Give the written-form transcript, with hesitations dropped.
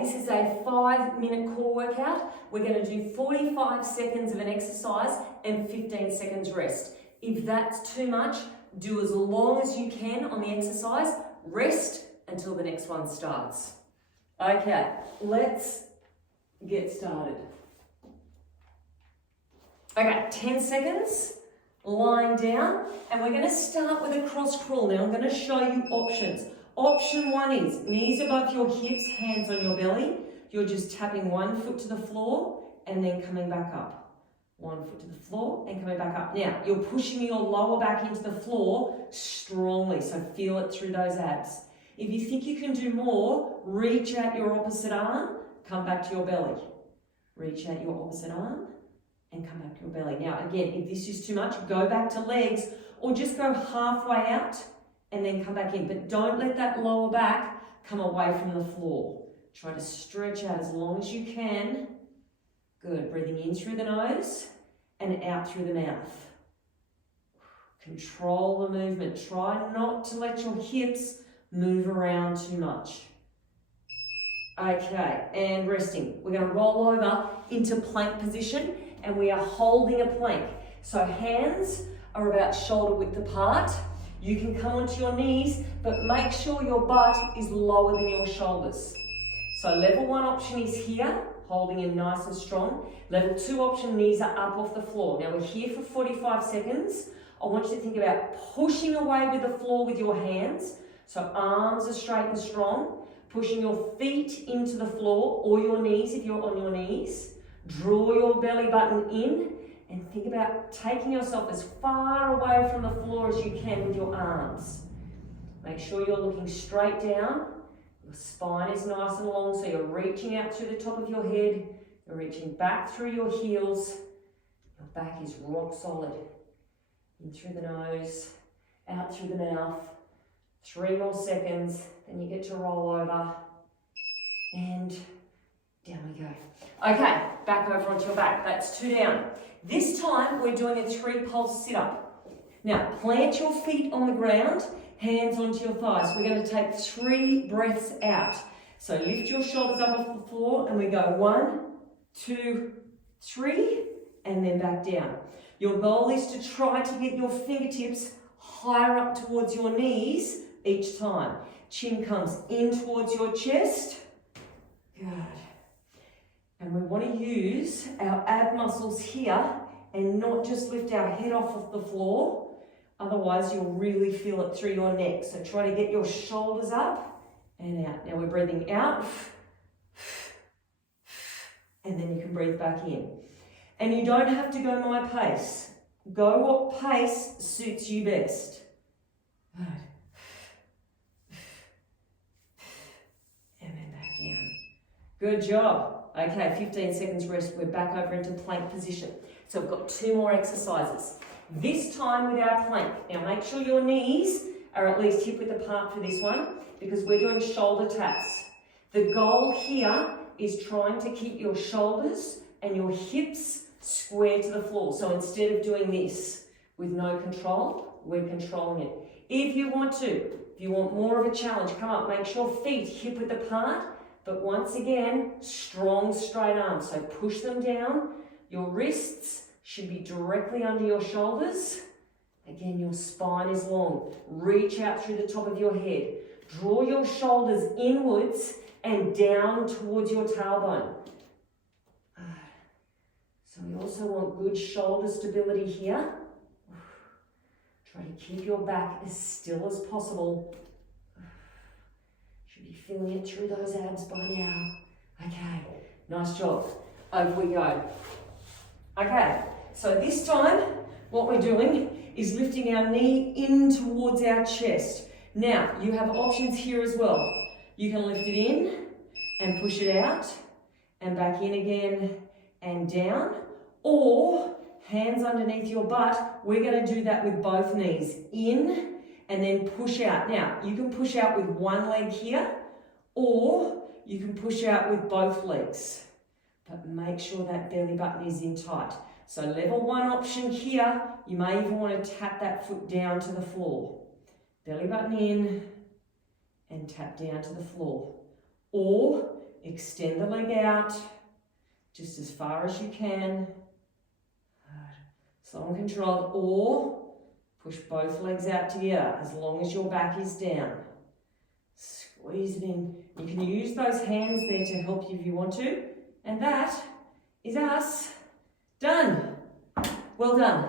this is a 5-minute core workout. We're going to do 45 seconds of an exercise and 15 seconds rest. If that's too much, do as long as you can on the exercise, rest until the next one starts. Okay, let's get started. Okay, 10 seconds, lying down, and we're going to start with a cross crawl. Now I'm going to show you options. Option 1 is knees above your hips, hands on your belly. You're just tapping one foot to the floor and then coming back up. One foot to the floor and coming back up. Now, you're pushing your lower back into the floor strongly, so feel it through those abs. If you think you can do more, reach out your opposite arm, come back to your belly. Reach out your opposite arm and come back to your belly. Now, again, if this is too much, go back to legs or just go halfway out and then come back in. But don't let that lower back come away from the floor. Try to stretch out as long as you can. Good. Breathing in through the nose and out through the mouth. Control the movement. Try not to let your hips move around too much. Okay, and resting. We're going to roll over into plank position and we are holding a plank. So hands are about shoulder width apart. You can come onto your knees, but make sure your butt is lower than your shoulders. So level 1 option is here, holding in nice and strong. Level 2 option, knees are up off the floor. Now we're here for 45 seconds. I want you to think about pushing away with the floor with your hands. So arms are straight and strong. Pushing your feet into the floor or your knees if you're on your knees. Draw your belly button in. And think about taking yourself as far away from the floor as you can with your arms. Make sure you're looking straight down. Your spine is nice and long, so you're reaching out through the top of your head. You're reaching back through your heels. Your back is rock solid. In through the nose, out through the mouth. 3 more seconds, then you get to roll over. And down we go. Okay, back over onto your back. That's 2 down. This time we're doing a 3-pulse sit-up. Now plant your feet on the ground, hands onto your thighs. We're going to take 3 breaths out. So lift your shoulders up off the floor and we go 1, 2, 3 and then back down. Your goal is to try to get your fingertips higher up towards your knees each time. Chin comes in towards your chest. Good. And we want to use our ab muscles here and not just lift our head off of the floor. Otherwise, you'll really feel it through your neck. So try to get your shoulders up and out. Now we're breathing out. And then you can breathe back in. And you don't have to go my pace. Go what pace suits you best. Good. And then back down. Good job. Okay, 15 seconds rest. We're back over into plank position. So we've got 2 more exercises. This time with our plank. Now make sure your knees are at least hip width apart for this one because we're doing shoulder taps. The goal here is trying to keep your shoulders and your hips square to the floor. So instead of doing this with no control, we're controlling it. If you want more of a challenge, come up, make sure feet hip width apart. But once again, strong straight arms. So push them down. Your wrists should be directly under your shoulders. Again, your spine is long. Reach out through the top of your head. Draw your shoulders inwards and down towards your tailbone. So we also want good shoulder stability here. Try to keep your back as still as possible. Be feeling it through those abs by now. Okay, nice job. Over we go. Okay, so this time what we're doing is lifting our knee in towards our chest. Now, you have options here as well. You can lift it in and push it out and back in again and down, or hands underneath your butt. We're going to do that with both knees. In and then push out. Now, you can push out with one leg here, or you can push out with both legs. But make sure that belly button is in tight. So level 1 option here, you may even want to tap that foot down to the floor. Belly button in and tap down to the floor. Or Extend the leg out just as far as you can. Slow and controlled, or push both legs out together as long as your back is down. Squeeze it in. You can use those hands there to help you if you want to. And that is us done. Well done.